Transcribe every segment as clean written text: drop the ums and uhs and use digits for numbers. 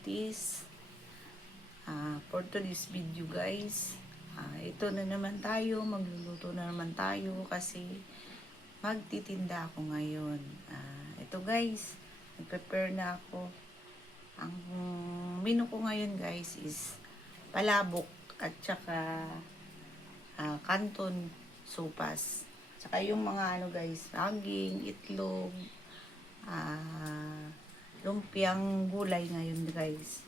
Curtis. For today's video guys, ito na naman tayo, magluluto na naman tayo kasi magtitinda ako ngayon. Ito guys, nag-prepare na ako. Ang menu ko ngayon guys is palabok at saka canton sopas. Saka yung mga ano guys, saging, itlog, lumpiang gulay ngayon guys.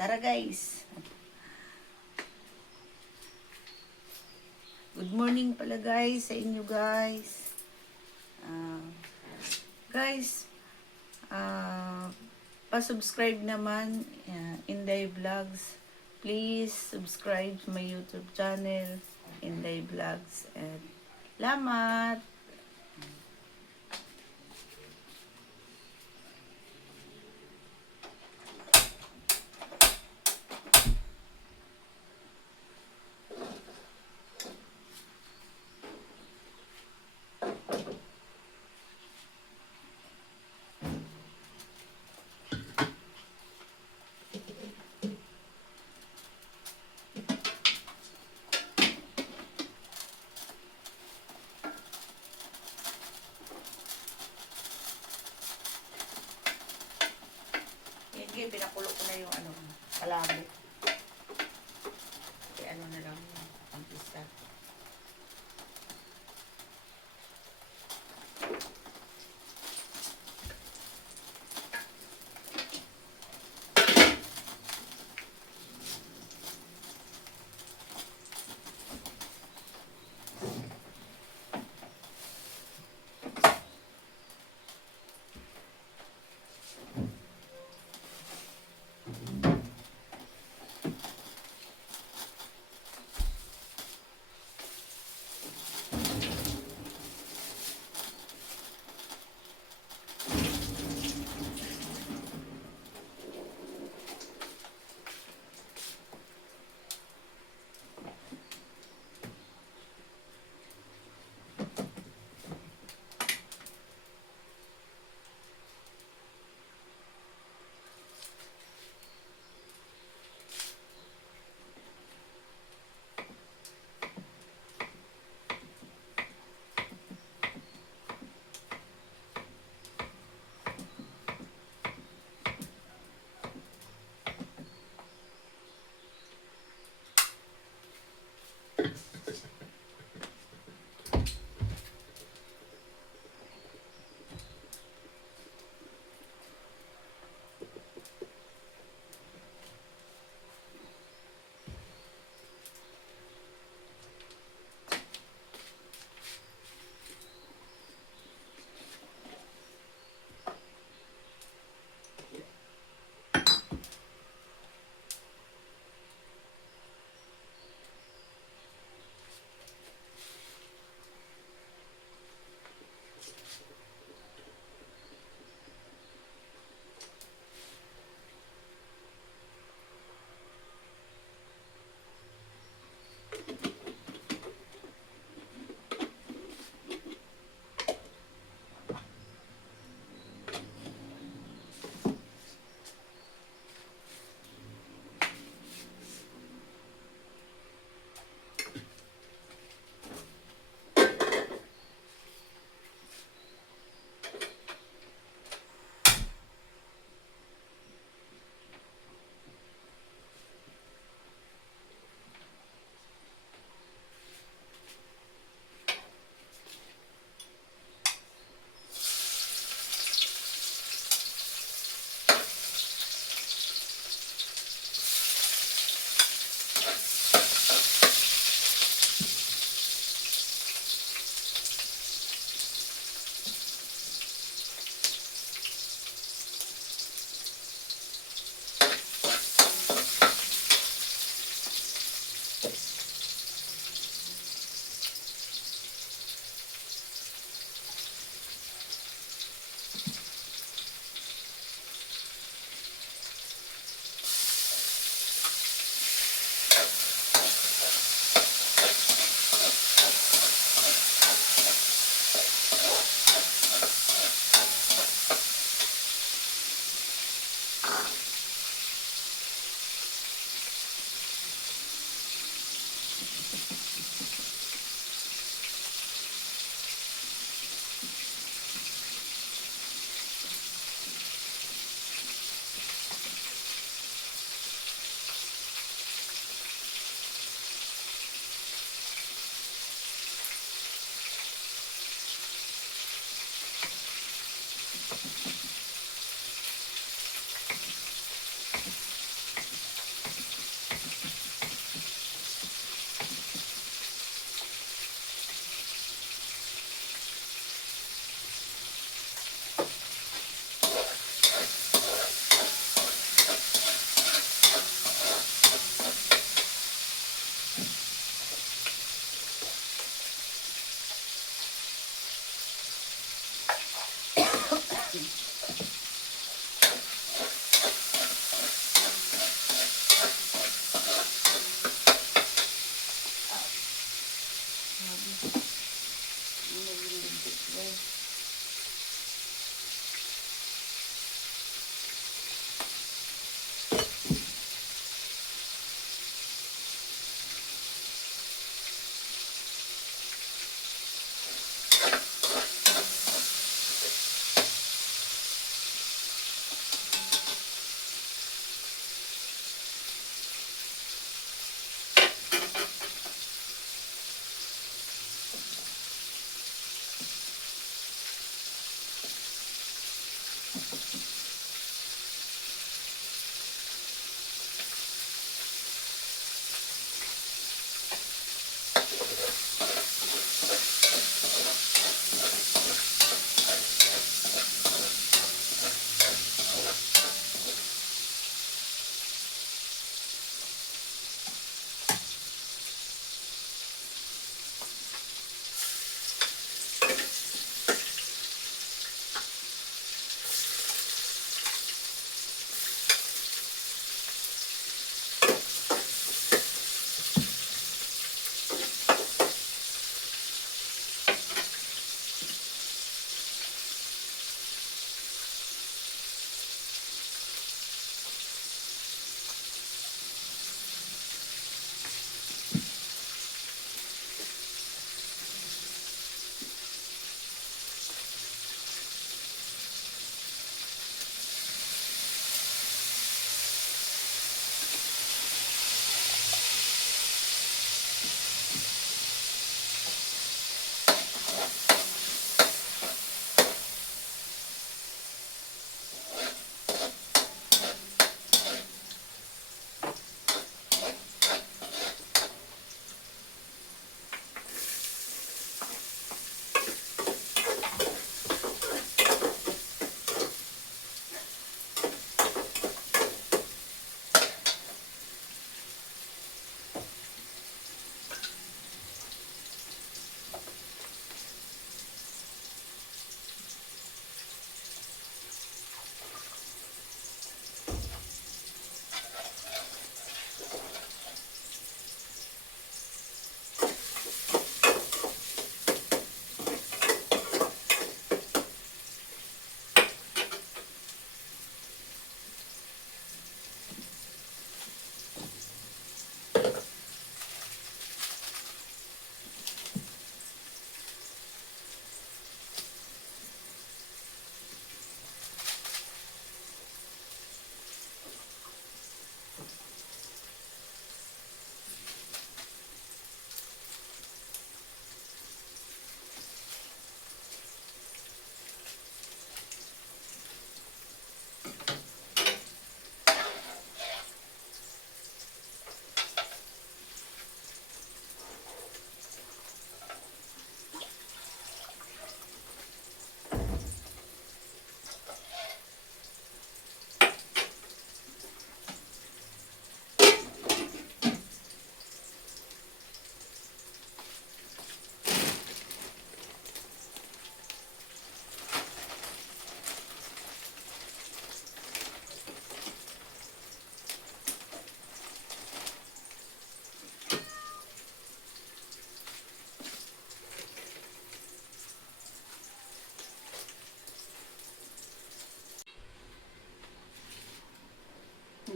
Tara guys. Good morning pala guys sa inyo guys. Guys, pa-subscribe naman Inday Vlogs. Please subscribe to my YouTube channel Inday Vlogs. And salamat. Yan, pinakulo ko na yung ano, palabok. Kaya ano na lang, ang pista.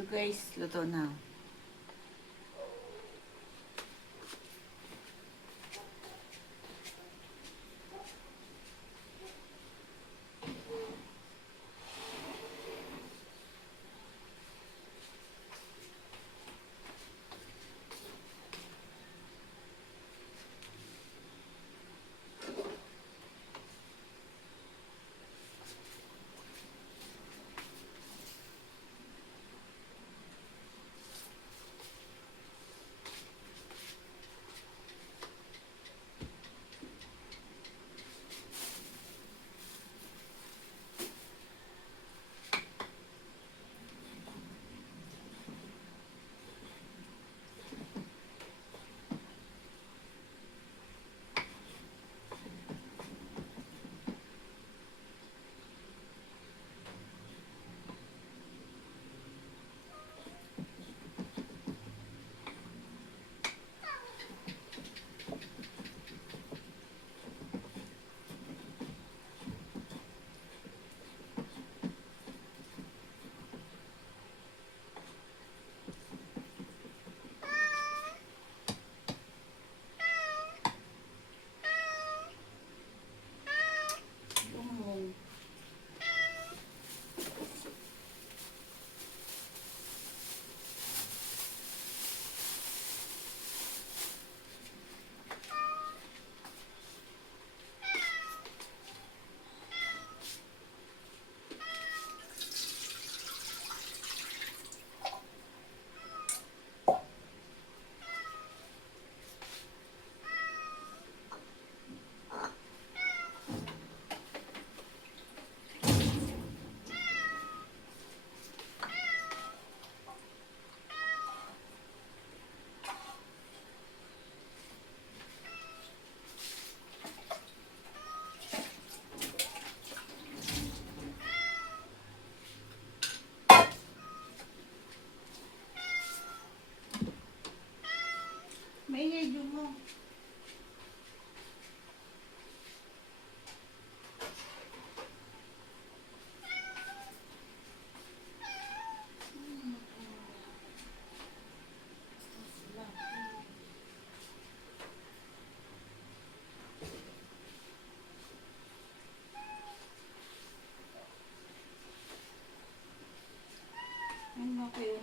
Ito guys, luto na. Maingay yung mo. Ano kayo?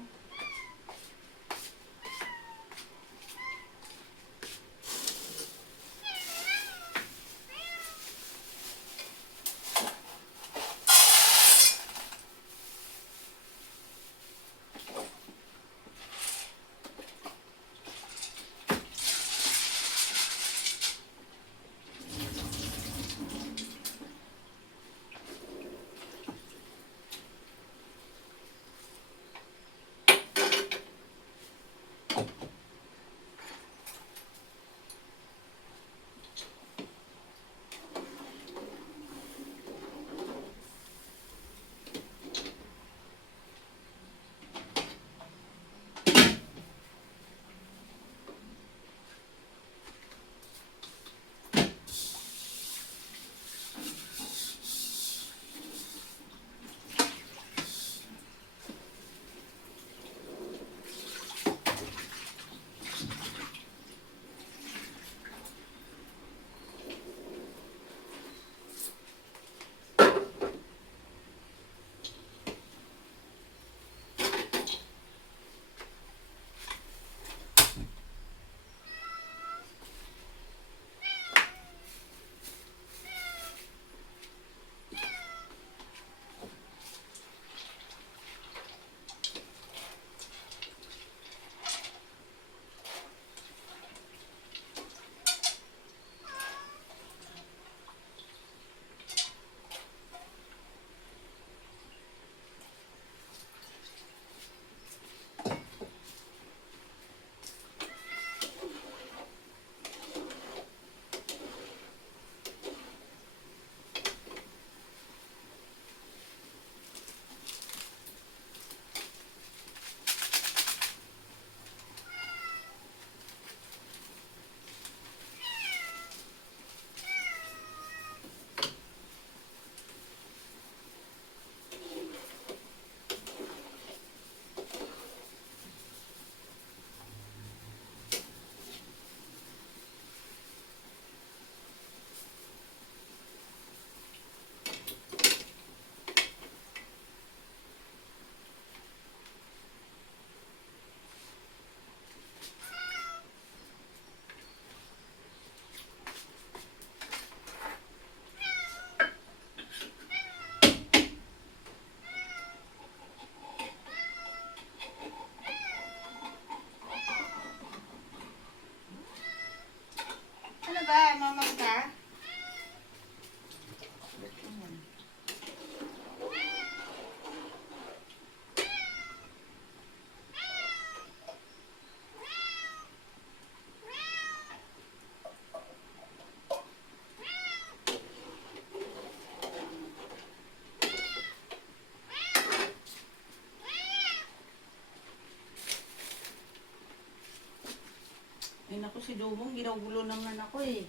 Naku, si Dumong, ginugulo naman ako eh.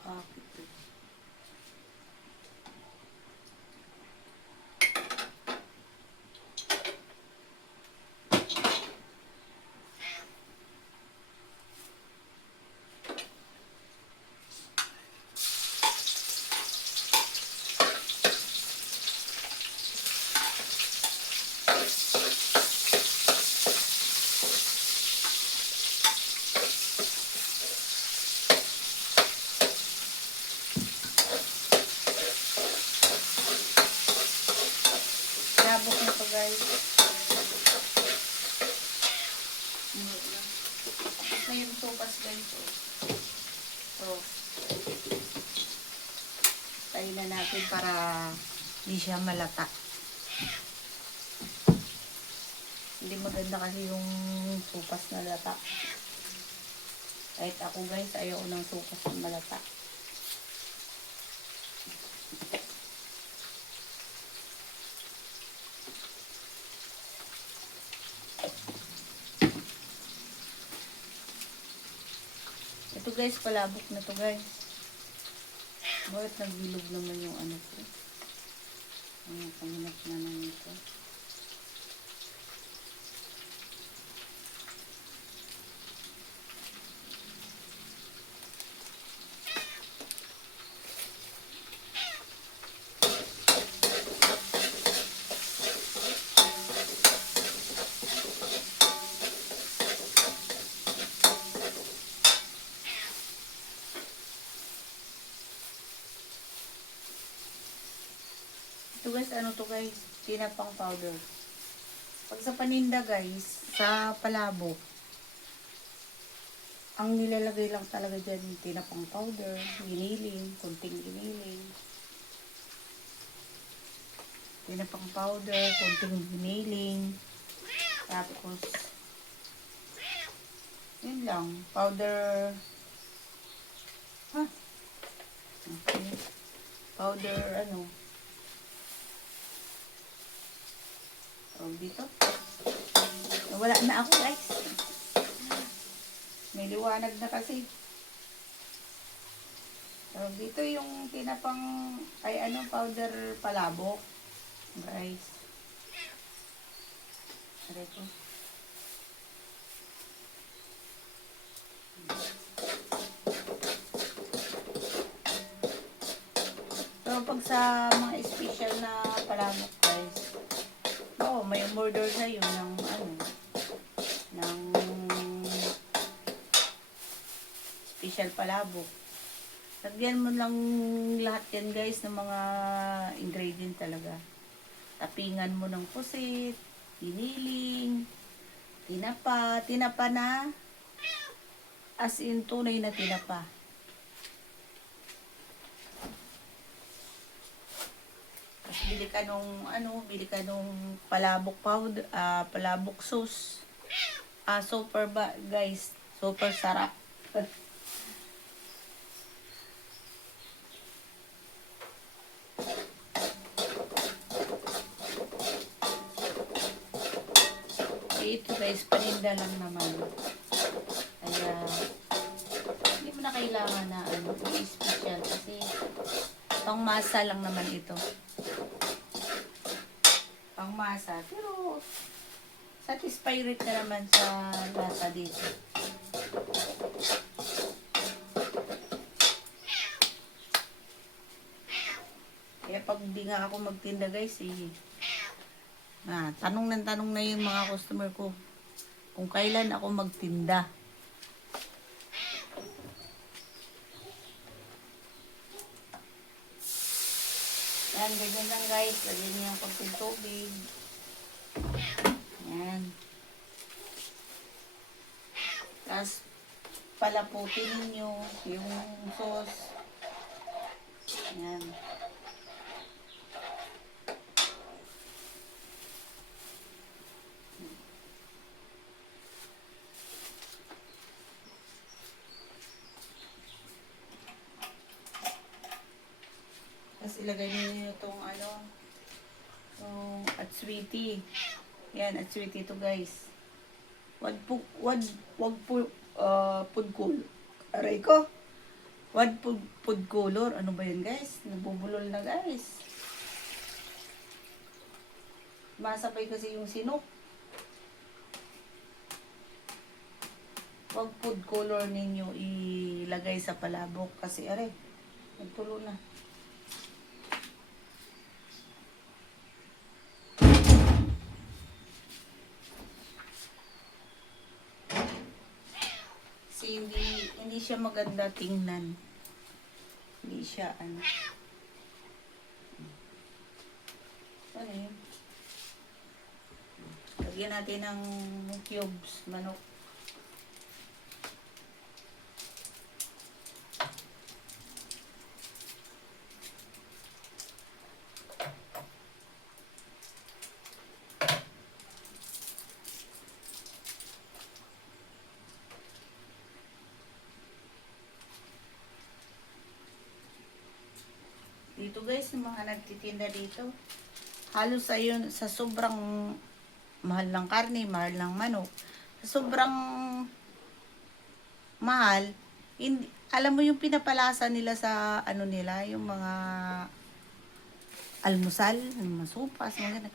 Bakit? Labok na to guys. Na yung sopas guys. So, tayo na natin para hindi siya malata. Hindi maganda kasi yung sopas na lata. Kahit ako guys, ayaw ng sopas na malata. Ito guys, palabok na to guys. Bakit nagbilog naman yung ano ko? Ang panginap na naman ito. Ito guys, ano to guys? Tinapang powder. Pag sa paninda guys, sa palabok, ang nilalagay lang talaga dyan, tinapang powder, giniling, kunting giniling. Tinapang powder, kunting giniling. Tapos, yun lang, powder, okay. Powder, ano, dito. Wala na ako guys. May liwanag na kasi. Dito yung tinapang ay ano powder palabok. Guys. Ito. So pag sa mga special na palabok guys, may order sa'yo ng ano, ng special palabok. Lagyan mo lang lahat yan guys ng mga ingredient talaga. Tapingan mo ng pusit, giniling, tinapa na as in tunay na tinapa. Bili ka nung palabok powder, palabok sauce. Super ba, guys, super sarap. Ito guys, paninda lang naman. Kaya, hindi mo na kailangan na special kasi pang masa lang naman ito. Pangmasa. Pero, satisfied na naman sa lasa dito. kapag di nga ako magtinda guys eh. Tanong ng tanong na yung mga customer ko kung kailan ako magtinda. Yan, ganyan lang guys. Lagyan niyo yung konting tubig. Yan. Tapos, palaputin ninyo yung sauce. Yan. Tapos, ilagay niyo itong yung atswiti. Yan, atswiti ito guys. Wag po, food color. Aray ko. Wag food color. Ano ba yan guys? Nabubulol na guys. Masabay kasi yung sinok. Wag food color ninyo ilagay sa palabok. Kasi aray, nagtulo na. Kasi hindi siya maganda tingnan. Hindi siya ano yun? Lagyan natin ng cubes manok. Dito guys, yung mga nagtitinda dito, halos ayun sa sobrang mahal ng karne, mahal ng manok, sa sobrang mahal, hindi, alam mo yung pinapalasa nila sa ano nila, yung mga almusal, yung mga sopas, mga ganun.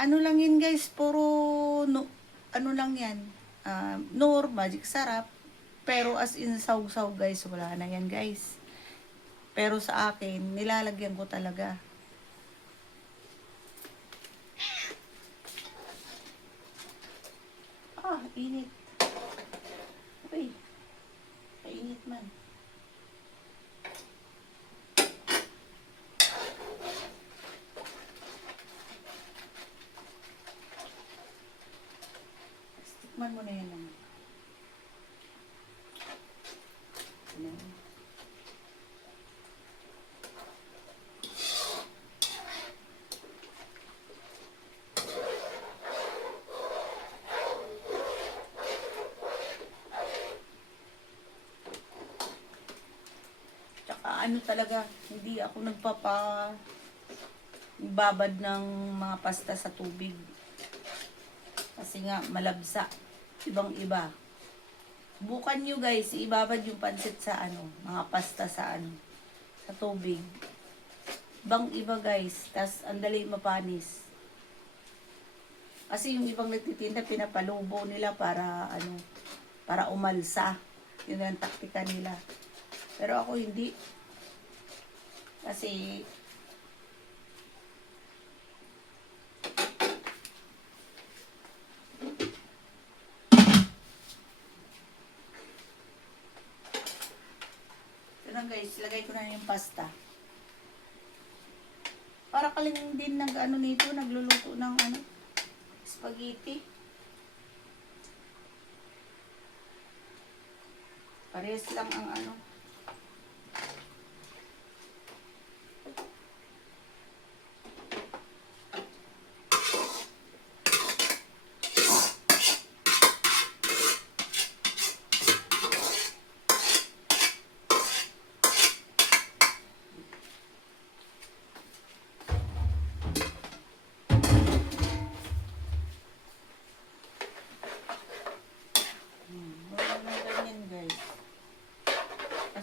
Ano lang yun guys, puro no, ano lang yan, Nor, Magic Sarap, pero as in saw-saw guys, wala na yan guys. Pero sa akin, nilalagyan ko talaga. Init. Uy, kainit man. Tikman mo na yan naman. Ano talaga, hindi ako babad ng mga pasta sa tubig. Kasi nga, malabsa. Ibang-iba. Bukan nyo guys, ibabad yung pansit sa mga pasta sa sa tubig. Ibang-iba guys, tas andali mapanis. Kasi yung ibang nagtitinda, pinapalubo nila para para umalsa. Yun ang taktika nila. Pero ako hindi. Kasi ito na guys, lagay ko na yung pasta. Para kaling din nito, nagluluto ng spaghetti. Parehas lang ang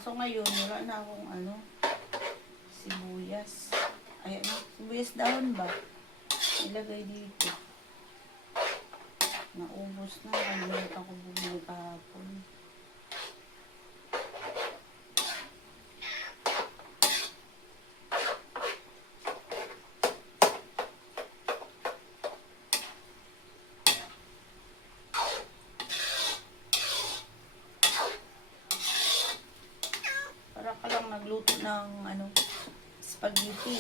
So ngayon, wala na akong sibuyas. Ay, sibuyas dahon ba? Ilagay dito. Naubos na. Kalimutan ko bumili kahapon. magluto ng ano, spaghetti.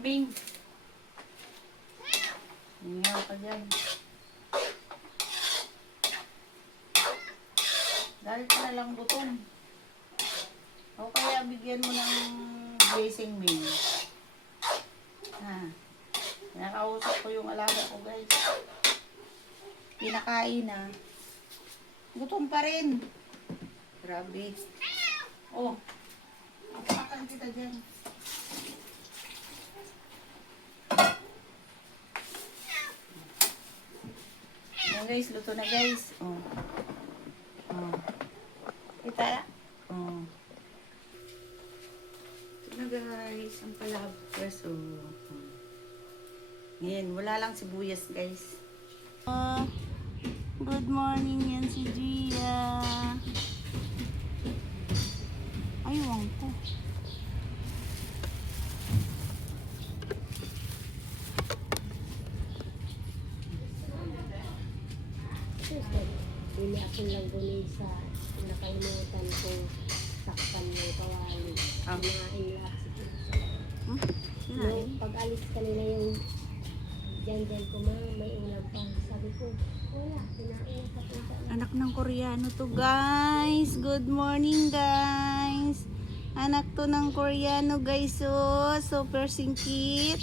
Bing. Ngayon ka dyan. Dahil ka na lang gutom. O kaya bigyan mo ng blessing Bing. Ha. Nakausap ko yung alaga ko guys. Pinakain na. Gutom pa rin. Grabe. Oh. Papakan kita dyan. Guys, luto na guys. Oh. Oh. Kita? Oh. Ito na guys, ang palabras. Oh. Yan, wala lang sibuyas guys. Good morning yan si Gia. Aywan ko. Hindi ako lang doon sa nakalimutan kong takpan ng kawali. Kumain lahat si Puso. No, pag alis kanina yung dyan ko may ulam pa. Sabi ko, wala, kinain sa pusa na. Anak ng Koreano to guys. Good morning guys. Anak to ng Koreano guys. Oh, super singkit.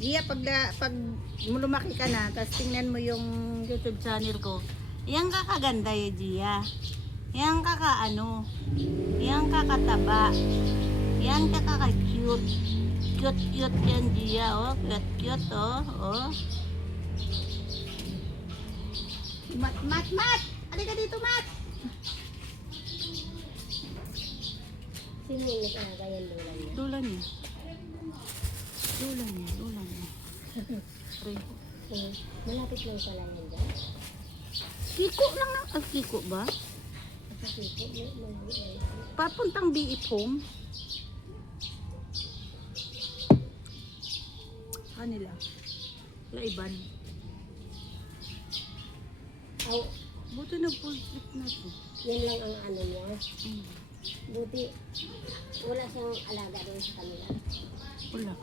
Gia, pag lumaki ka na, tapos tingnan mo yung YouTube channel ko, yan kakaganda eh, Gia. Yan kakaano, yan kakataba, yan kakaka-cute. Cute yan, Gia, oh. Cute, oh. Oh. Mat! Halika dito, Mat! Sino yung nag-alaga yan doon niya? Dulan niya. Pre. Malapit lang pala yan dyan. Kiko lang na. Kiko ba? Sa Kiko, Papuntang BF Home. Kanila. Laiban. Aw, Buti na full trip na to. yan lang ang ano niya. Buti, wala siyang alaga doon sa kanila. Wala.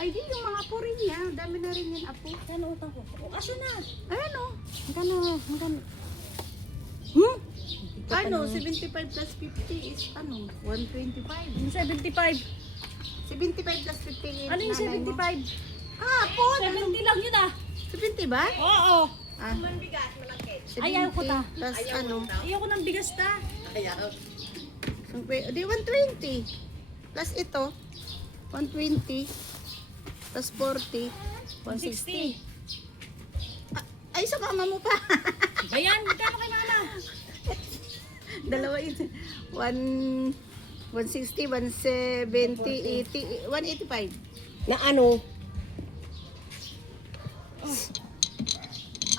Ay, di yung mga apo rin niya. Dami na rin yan apo. Saan utang ko? Aso na! Ayan o. Magkano? Ano, 75 plus 50 is ano, 125. Yung 75. 75 plus 50. Ano yung 75? Ah, apo. 70 lang yun ah. 70 ba? Oo. Ah. Ayaw ko ta. Plus ano. Ayaw ko ng bigas ta. Di 120. Plus ito. 120. Plus 40. 160. 60. Ay, sa mama mo pa. Ayan, magkano kay mama? Dalawa ito. 160, 170, 80, 185. Na ano?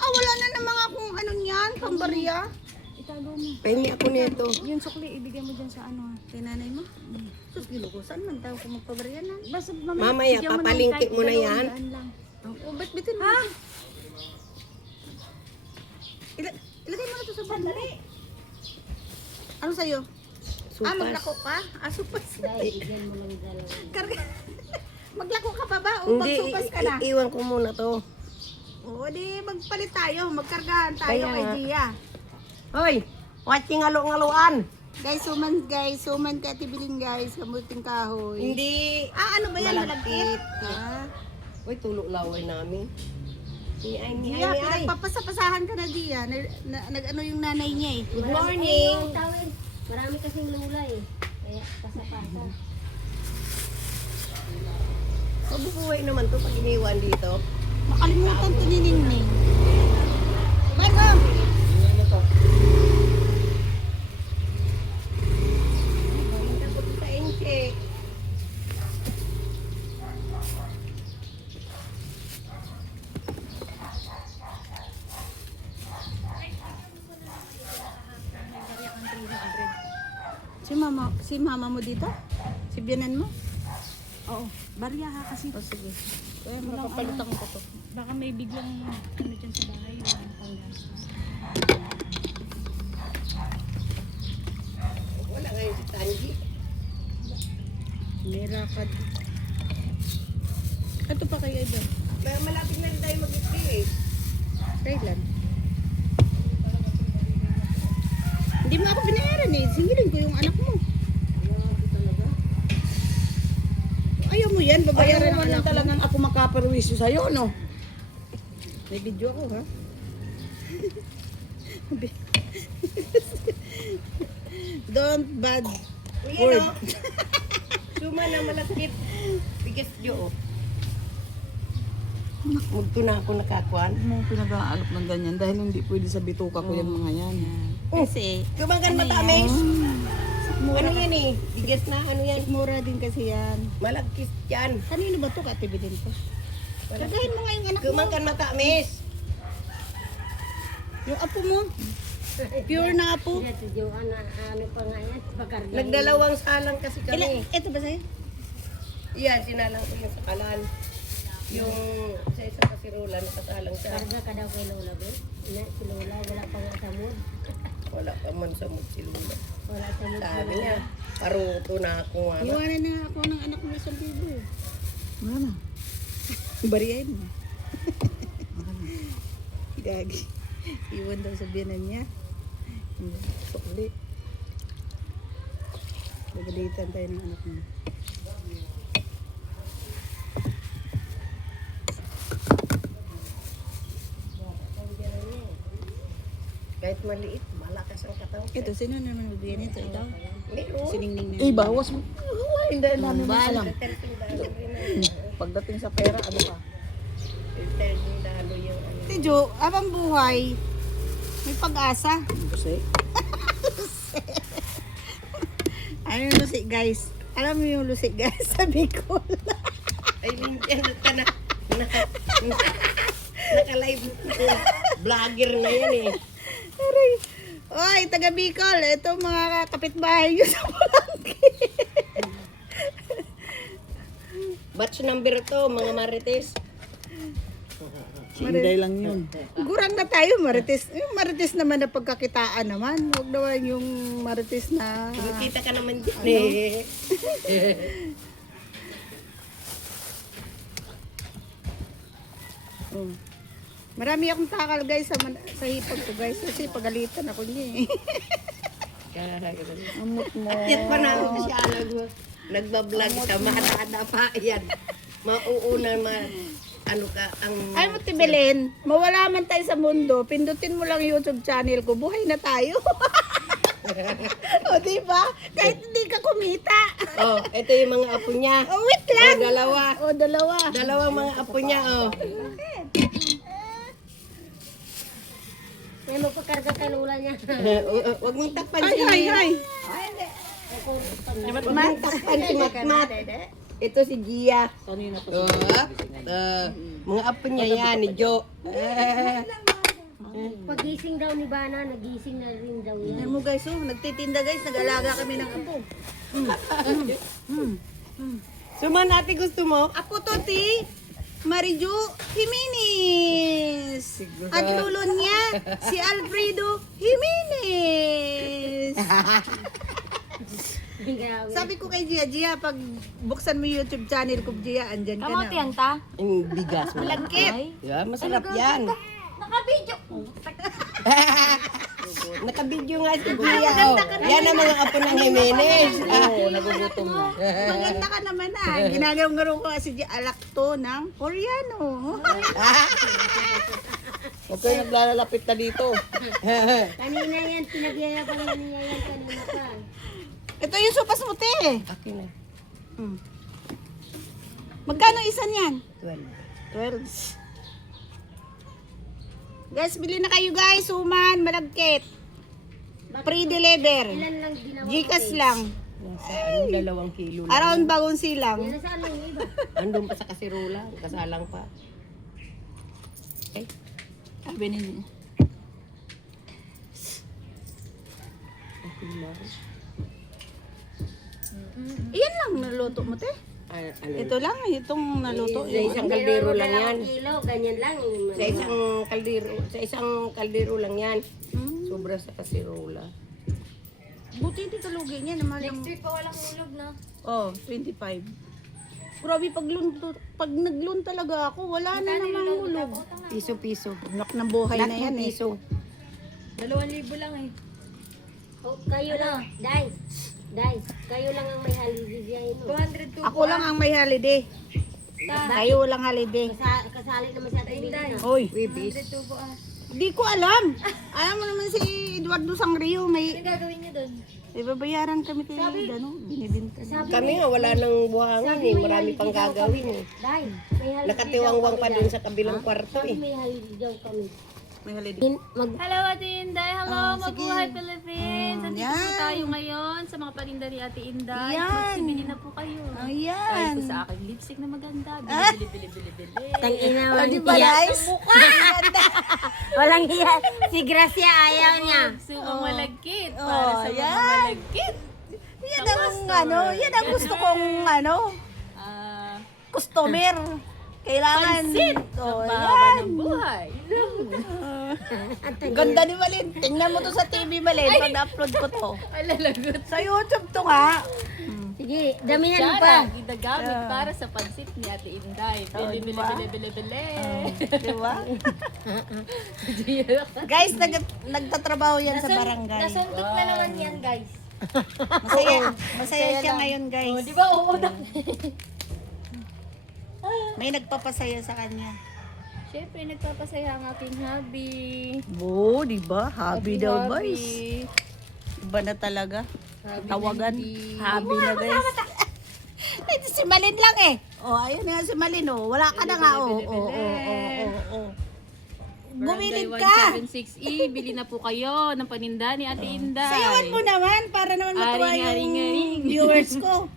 Ah, wala na naman akong ano niyan, pambarya. Itago mo. Pahingi ako nito. Yung sukli, ibigay mo dyan sa ano. Kay nanay mo? Sus, giluko, saan man tayo kung magpabarya na? Basta Mamaya, bigyan mo ng papalingkit kahit mo na 200 yan. lang. Oh, ba't bitin mo? Ha? Ilagay mo na ito sa bandali. Ano sa'yo? Ah, maglako ka? Ah, supas. Dahil bigyan mo lang dalawa. Karga. Maglako ka pa ba? O Hindi, magsupas ka na? iwan ko muna to. Oo, di magpalit tayo. Magkargahan tayo Kaya kay nga. Gia. Hoy, watching ngalo-ngaloan. Guys, suman ka tibiling guys, kamuting kahoy. Hindi. Ah, ano ba yan? Malagkit. Malagkit? Ah, Uy, tulog laway namin. Ay, Dia, pinagpapasapasahan ka na Dia. Nag-ano yung nanay niya eh. Good morning. Ay, tawin. Marami kasing lula eh. Kaya pasa-pasa. Mabubuhay naman to pag iniwan dito. Makalimutan to ni Ningning. Mano! Tapos sa enche. Si mama mo dito? Si biyanan mo? Oo, barya ha kasi O sige. Kaya makapalitan ko to. baka may biglang ano dyan sa bahay, walang panggastos. Wala ngayon si Tanji. May rakad. Ito pa kaya dyan. Malapit na rin tayo mag-stay eh. Kailan? Hindi mo ako binayaran eh. Singilin ko yung anak mo. Ayaw mo yan, babayaran ang anak mo. Talagang ako makaperwisyo sa'yo, no? May video ako ha. Don't bad Uy, word. ano? Suma na malakit. Biggest jo. Mugto na ako nakakuan. Mo pinag-aalok ng ganyan dahil hindi pwede sa bituka ko yung mga yan. Kasi, Kumagan matamis. Ano yan eh? Biggest na ano yan? mura din kasi yan. Malagkis yan. Kanino ba to katibidin ko? Kagahin mo nga yung anak mo. Kumagan matamis. Yung apo mo. Pure na apo. Ito yung ano pa nga yan. Bakarga. Nagdalawang salang kasi kami. Ito ba sa'yo? Yan, sinalang ko yung sakalan. Yung sa isang kasirola, nakasalang siya. Karga ka daw kay Lola, be. Si Lola, wala pa nga samod. Wala pa man sa mutsilula. Wala samod. Sabi niya, paruto na ako nga. Iwanan na ako ng anak mo 1,000. Wala na. Bariyain mo. Gagi. Iwan daw sa biyanan niya. Sukli. Nagalitan tayo ng anak mo. Kahit maliit, malakas ang katawan. Ito, sino naman magbigay nito? Ikaw? Meron. Siningning na. Eh, bawas mo. Hindi namin alam. Yung Pagdating sa pera, ano ka? dalo yung ano. Tijo, abang buhay, may pag-asa. Kasi, Ano yung lusi, guys? Alam mo yung lusi, guys? Sabi ko. Ay, minsan na naka-live vlogger na yan eh. Aray. Oy, taga Bicol. Ito mga kapitbahay nyo sa Palangke. Batch number to, mga marites. Sinday lang yun. Gurang na tayo, marites. Yung marites naman na pagkakitaan naman. Huwag naman yung marites na... Kita ka naman dyan eh. Oh. Marami akong takal, guys, sa hipag ko, guys. Kasi pagalitan ako niya eh. Amot mo. Yan pa na ako siya nagbablog ka, mahada pa yan. Mauuna ano ka, ang... Ay mo, Tibelen, mawala man tayo sa mundo, pindutin mo lang YouTube channel ko, buhay na tayo. O, diba? Kahit hindi ka kumita. Oh, ito yung mga apo niya. Oh, wait Oh, lang. dalawa. O, dalawa. Dalawang mga apo niya, oh. May magpakarga kay Lola niya. Huwag mong takpan Ay, si... ay, ay. Huwag mong takpan si Matmat. Ito si Gia. Kanina pa. Mga apo niya yan, ni Jo. Pagising daw ni Bana, nagising na rin daw yan. Tignan mo, guys, oh, nagtitinda, guys, nag-alaga kami ng apo. Suman ate, gusto mo? Apo to, ti. Marijo Jimenez. At lulo niya, si Alfredo Jimenez. Grabe. Sabi ko kay Gia, pag buksan mo yung YouTube channel ko, Gia, andyan ka na. yan ta? Yung bigas mo. Malagkit. Yeah, masarap yan. Nakabidyo. Nakabidyo nga si Gia. Oh. Yan ang mga apo ng Jimenez. Oo, nagugutom na. Maganda ka naman ah. Ginagawa ko si alak to ng Koreano. Huwag kayo naglalapit na dito. Kanina yan, pinagyayabangan niya yan kanina pa. Ito yung sopas mo, te. Akin na. Magkano isa niyan? 12. 12. Guys, bili na kayo guys. Suman, malagkit. Pre-deliver. Ilan lang ginawa Gcash lang. Nasa 2 kilo lang. Around bagong silang. Yan na saan yung iba? Andun pa sa kasirola. Kasalang pa. Ay, Sabi ni akin na. Iyan lang naluto mo, te. Ano? Ito lang, itong naluto. Sa isang kaldero lang yan. Kilo, ganyan lang. Sa isang kaldero lang yan. Mm. Sobra sa kasirola. Buti hindi tulugin yan. Next week pa walang hulog na. Oh, 25. Grabe, pag naglun talaga ako, wala na namang hulog. Piso-piso. Lak ng buhay na yan eh. Piso. 2,000 lang eh. Oh, kayo lang. Dai, kayo lang ang may holiday dyan. No? 202 Ako lang ang may holiday. Kayo lang holiday. Kasali naman sa ating na. Hoy, Wibis. 202 po ah. di ko alam. Alam mo naman si Eduardo Sangrio, may Anong gagawin niyo doon? babayaran kami kay ano, binibinta. Kami nga wala nang buhangin eh. Marami pang gagawin eh. Dai, may holiday Nakatiwangwang pa dun sa kabilang kwarto Sabi eh. may holiday daw kami. May holiday. Hello Ate Inday, hello Mabuhay Philippines. Andito po yan. tayo ngayon sa mga parinda ni Ate Inday. Yan. Magsibili na po kayo. Dahil Ayan. po sa aking lipstick na maganda. Bili. Tangina Oh, di ba guys? Walang hiya. Si Gracia ayaw niya. Sumang malagkit para sa mga yan. malagkit. Yan ang gusto kong Ah, customer. Kailangan. pansit. Oh, Ang baba yan. ng buhay. Ganda ni Malin. Tingnan mo to sa TV, Malin. Pag-upload ko to. Ay, lalagot. Sa YouTube to nga. Sige, damihan mo Siya pa. lang ginagamit para sa pansit ni Ate Inday. Bili. Di ba? Guys, nagtatrabaho yan sa barangay. Nasuntok na naman yan, guys. Masaya siya ngayon, guys. Di ba? Oo, May nagpapasaya sa kanya. Siyempre, nagpapasaya ang aking hubby. Oo, di ba? Happy daw, Hubby. guys. Iba na talaga. Hubby Tawagan. Hubby. Happy na, guys. Ay, si Malin lang eh. Oh, ayun na si Malin, oh. Wala ka na nga, oh. Gumilid ka. 176E, bili na po kayo ng paninda ni Ate Inday. Sayawan mo naman para naman matuwa Aring. yung viewers ko.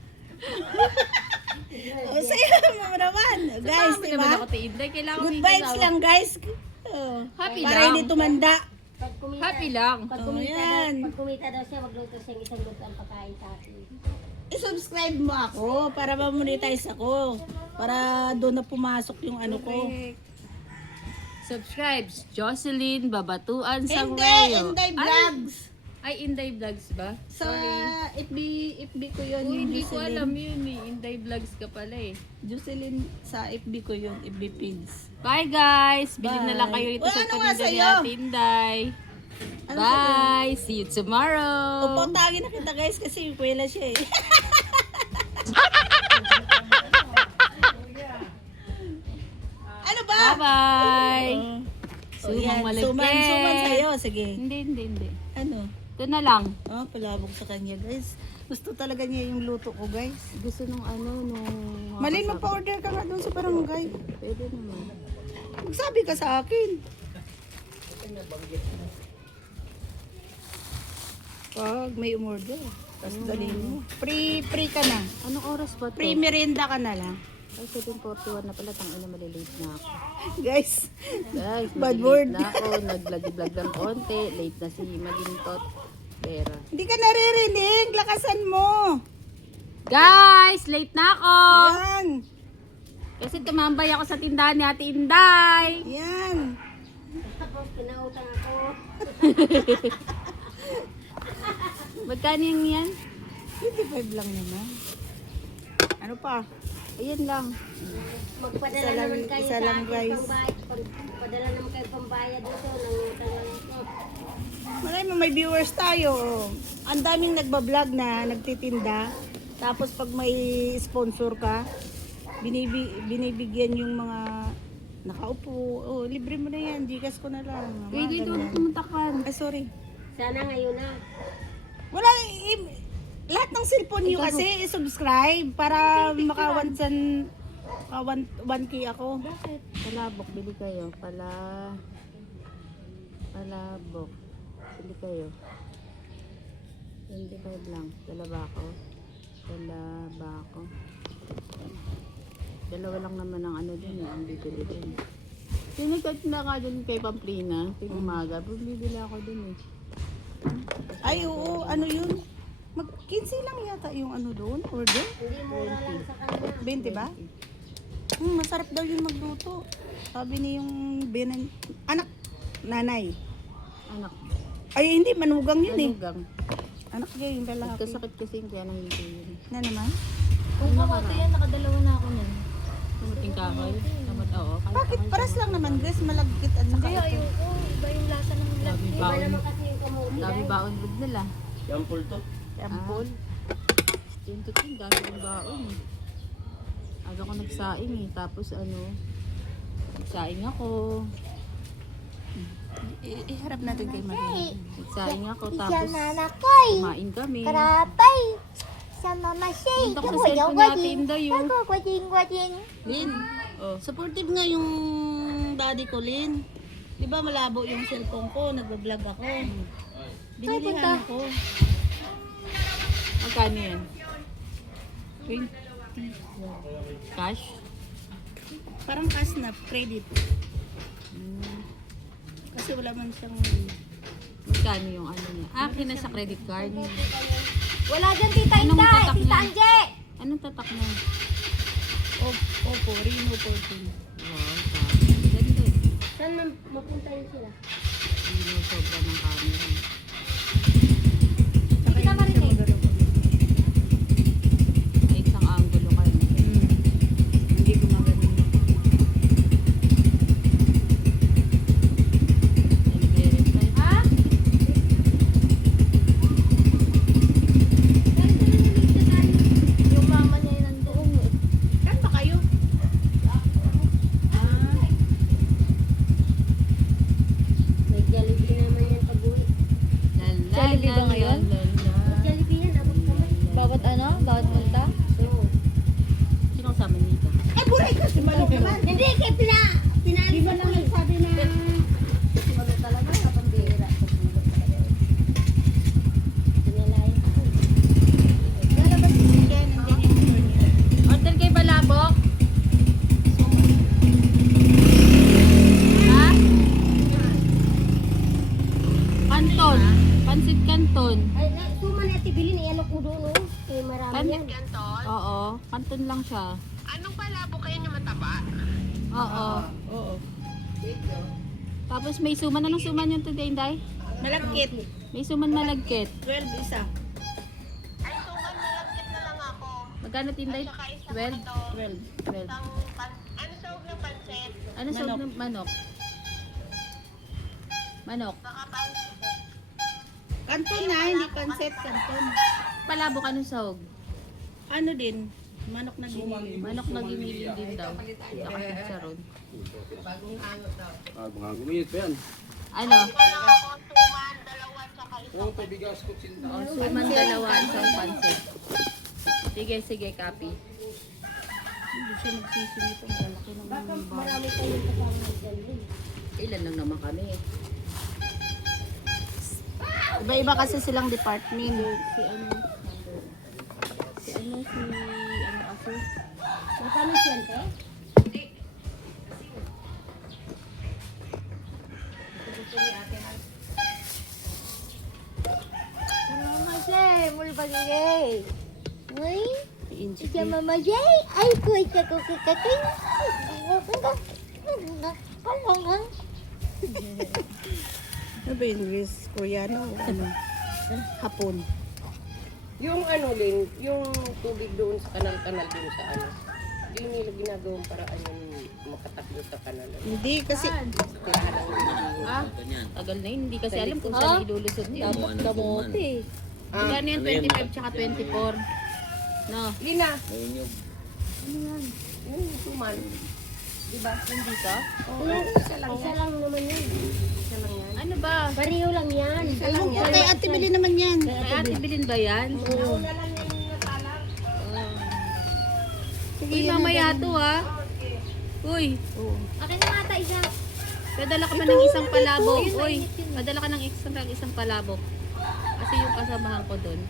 Sayawan mo naman. Guys, Kasama di naman ba? ako, Ate Inday. Kailangan Good may vibes kasama. lang, guys. Oh, Happy para lang. hindi tumanda. Pag kumita, Happy lang. Pag Oh, kumita, yan. pag kumita daw siya, magluto siya ng isang luto ang pagkain sa akin. I-subscribe mo ako para ma-monetize ako. Para doon na pumasok yung ano ko. Subscribe, Jocelyn Babatuan Hindi, Sangreo. Inday Vlogs. Ay, Inday Vlogs ba? Sa FB ko yun. Uy, yung hindi ko Jocelyn. alam yun eh. Inday Vlogs ka pala eh. Jocelyn, sa FB ko yun. FB pins. Bye guys! Bilhin na lang Bye. kayo dito Uy, sa ano nga paninda ni sa'yo? Ate Inday. Ano Bye! See you tomorrow! Puputagin na kita guys kasi pwela siya eh. Ano ba? Bye-bye! Sumang malagkit! Suman sa'yo. Sige. Hindi. Ano? Ito na lang. Oh, palabok sa kanya guys. Gusto talaga niya yung luto ko guys. Gusto nung Malin, magpa-order ka nga doon sa barangay. Pwede naman. Magsabi ka sa akin. Pag may umorder, tapos dalhin mo. Free ka na. Anong oras ba ito? Free merienda ka na lang. Ay, 7:41 na pala. Tangina, malilate na ako. Guys, Guys, Bad malilate word. na ako. Nag-vlog ng konti. Late na si Magintot. Pera. hindi ka naririnig. Lakasan mo. Guys, late na ako. Yan. Kasi tumambay ako sa tindahan ni Ate Inday. Yan. Tapos pinautang ako. Magkano yung yan? 25 lang naman. Ano pa? Ayan lang. Magpadala Isa lang- naman kayo isa sa lang, akin guys. pambayad. Padala naman kayo pambayad dito. Nangutang lang ako. Malay mo, may viewers tayo. Ang daming nagbablog na, nagtitinda. Tapos pag may sponsor ka, binibigyan yung mga nakaupo. Oh, libre mo na yan. Gcash ko na lang. Mga Pwede doon ganyan. pumunta ka. Ay, sorry. Sana ngayon na. Wala, lahat ng cellphone nyo kasi subscribe para maka 1K ako. Bakit? Palabok, bili kayo. Palabok. Bili kayo. 25 lang. Dalabako. Dalawa lang naman ang ano din eh. Ang bibili din. Sinikat na nga din kay Pamplina. Umaga. Bumibili ako din eh. Ay, oo, ano yun? Mag-15 lang yata yung ano doon, order. Hindi mura lang sa kanila. 20 ba? Masarap daw yung magluto. Sabi ni yung anak, nanay. Anak. Ay, hindi, manugang yun eh. Manugang. Anak niya yung lalaki. Nagkasakit kasi yung kaya nang hindi yun. Na naman? Kung kamote yan, nakadalawa na ako niyan. Namuting kahoy. Oo. Bakit? Paras lang naman, Grace. Malagkit at saka Hindi, ito. ayoko. Iba yung lasa ng vlog. Dami Iba baon. naman kasi yung kamote. Dami baon food nila. Ampol. Yung totoo, dami ng baon eh. Aga ko nagsaing eh. Tapos ano, nagsaing ako. Iharap natin kay Maria. Nagsaing ako. Tapos Nanakoy, kumain kami. karapay, sa mama say, Punta ko sa cellphone natin daw yung... Ako, kwading. Lin, supportive nga yung daddy ko, Lin. Di ba malabo yung cellphone ko, nagbablog ako. Binilihan ako. Magkano yan? 20. Cash? Parang cash na, credit. Kasi wala man siyang... Magkano yung ano niya? Akin na sa credit card. Wala dyan, Tita Anong Inday, tatak Tita niya? Anje. Anong tatak niya? Opo, Reno 14. Wow, ganda eh. Saan mapunta yun sila? Ano, sobra ng camera. Hindi ka marinig. Ay, isang angulo kayo. Hindi ko magaling. Nag-verify. Ha? Yung mama niya yun nandoon. Saan ba kayo? May Jollibee naman yan pag-uwi. Jollibee ba ngayon? Jollibee yan, abot kamay. Bawat ano? Bawat punta? Sino kasama nito? Eh, buray ka! Simalok naman! Hindi, kaya pinalis Di ba lang nagsabi na... Malo talaga, kapag bihira. Pinalayas ako. Lalabas si Ken, nandiyan yung number niya. Order kay Balabok? Ha? Kanton. Pansit Kanton. Ay, suman at ibilin, ialok mo doon, oh. Eh, marami yan. Oo. Kanton lang siya. Anong palabo kayo niyo mataba? Oo. Oo. Tapos may suman. Anong suman yung today, Inday? Malagkit. May suman malagkit. 12 isa. Ay, suman malagkit na lang ako. Magkano, Tinday? 12? 12. 12. Ano sa huwag ng pansit? Ano sa Manok. ng manok? Manok. Kanton na, hindi panset. Kanton. Palabok anong sahog? Ano din? Manok na ginili. Manok na giniling din daw. Nakasip siya ron. Mga guminit pa yan. Ano? Suman, dalawa, tsaka isa. Oo, pabigas ko sinta. Oh, suman dalawa, isang pansit. Sige, sige, copy. Hindi siya nagsisimit ang lalaki ng Baka marami kayong kasama ng Jollibee. Ilan lang naman kami. Iba-iba kasi silang department. Si ano? Si ano kasi? Magkano siyan, te? Mama say, muli pagigay. Uy, Inchi. siya mama say, ay kuy ka ko kakaking. Ano ba yun, Luis? Koreano o ano? Hapon. Yung ano, Lin, yung tubig doon sa kanal-kanal doon sa ano. Hindi nila ginagawang paraan yung makatakbo sa kanala. Hindi, kasi Tirahan lang yung Ah, tagal na yun. Hindi kasi alam kung saan ilulusot yun. Dapat kamote. Magkano yan? 25 tsaka 24. No. Lina, Ayun yung yung tuman. Diba? Hindi ka? Isa lang naman yun. Ano ba? Pareho lang yan. kay Ate Bili naman yan. Kay Ate Bilin ba yan? Uy, mamaya to ha. Uy, Akin na ata isa. padala ka ba ng isang palabok? Uy, padala ka ng isang palabok. Kasi yung kasamahan ko doon.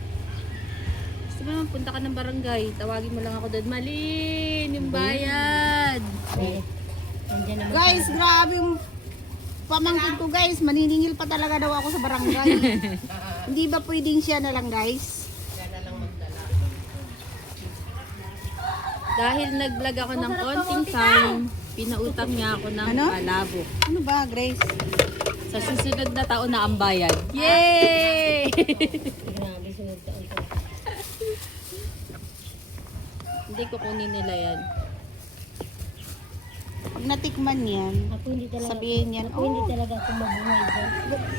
Gusto mo naman, punta ka ng barangay. Tawagin mo lang ako doon. Malin, yung bayad. Nandiyan naman. Guys, grabe yung pamangkin ko guys. Maniningil pa talaga daw ako sa barangay. Hindi ba pwedeng siya na lang guys? Dahil nag-vlog ako ng konting time, pinautang niya ako ng Ano? palabok. Ano ba, Grace? Sa susunod na taon na ang bayad. Yay! Grabe, sunod taon to. Hindi ko kunin nila yan. Pag natikman yan, Ako hindi talaga. sabihin yan, Ako hindi talaga ako mabuhay dyan.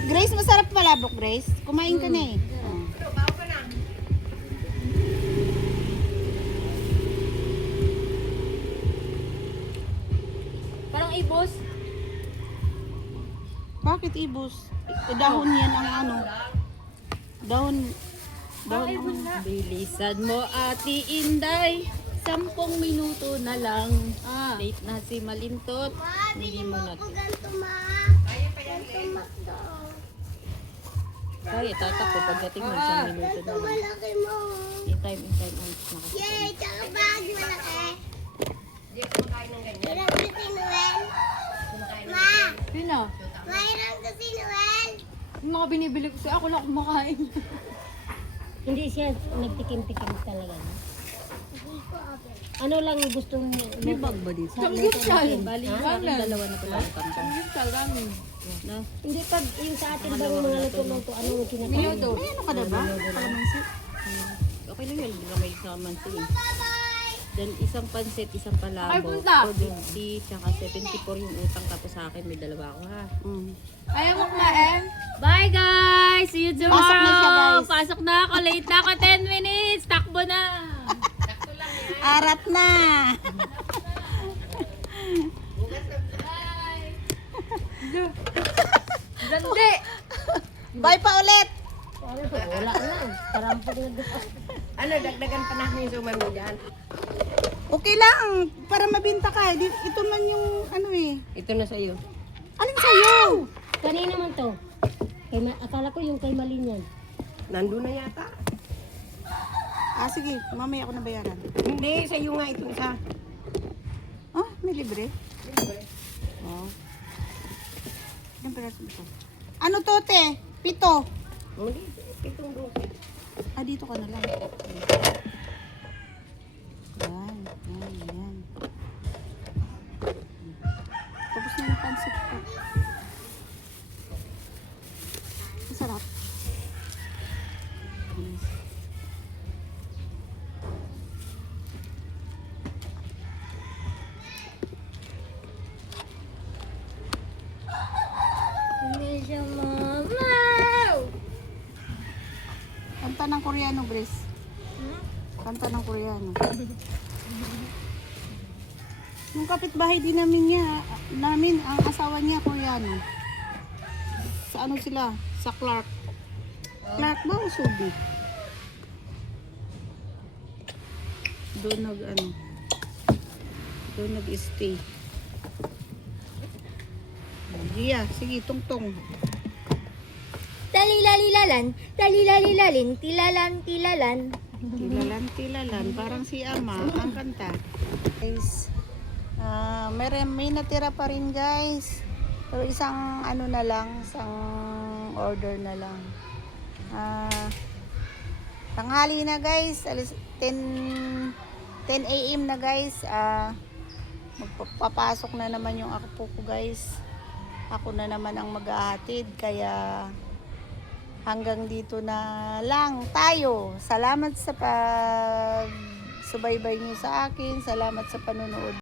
Grace, masarap palabok, Grace. Kumain ka na eh. Oh. Parang ibos. Bakit ibos? Dahon yan ang ano. Dahon. Dahon ang... Bilisan mo, Ate Inday. 10 minuto na lang. Late na si Malintot. Hindi mo na. Kaya tatakbo pagdating mo 1 minuto na lang. In time out na kasi. Sino? Yung mga binibili ko siya, ako lang kumakain. Hindi siya nagtikim-tikim talaga. Ano lang gusto mo? May bag ba dito? Bali, sa akin dalawa na pala ang kangkong. No? Hindi pag yung sa atin bang mga luto-luto, ano yung kinakain? May ano ka na ba? Kalamansi? Okay lang yun, hindi ka may kamansi. Then isang pansit, isang Ay, palabo, punta. 20, tsaka 74 yung utang, tapos sa akin may dalawa ako ha. Mm. Ayaw mo kumain? Bye guys! See you tomorrow! Pasok na siya, guys. Pasok na ako, late na ako, 10 minutes! Takbo na! Arat na! Gandi! Bye pa ulit! Wala lang. Tarampok na gusto. Ano, dagdagan pa namin yung suman mo dyan. Okay lang, para mabinta ka. Ito man yung ano eh. Ito na sa'yo. Alin sa'yo? Kanina naman to. Akala ko yung kay Malin yan. Nandun na yata. Ah, sige. Mamaya ako na bayaran. Hindi, sa'yo nga ito isa. Oh, may libre? Oh. Ilang peraso ito? Ano to, te? 7. Hindi, itong doon. Ah, dito ka na lang. Yan, yan, yan. Tapos na yung pansit ko. Masarap. Hindi siya mama. Kanta ng Koreano, Grace. Kanta ng Koreano. Yung kapitbahay din namin, ang asawa niya Koreano. Sa ano sila? Sa Clark. Clark ba o Subi? Doon nag-stay. Gia, sige, tungtong. Talilalilalan, talilalilalin, tilalan, tilalan. Tilalan, parang si Ama ang kanta. Guys, may natira pa rin guys. Pero isang ano na lang, isang order na lang. Tanghali na guys, alas 10 AM na guys. Magpapasok na naman yung apo ko guys. Ako na naman ang maghahatid, kaya hanggang dito na lang tayo. Salamat sa pagsubaybay nyo sa akin. Salamat sa panonood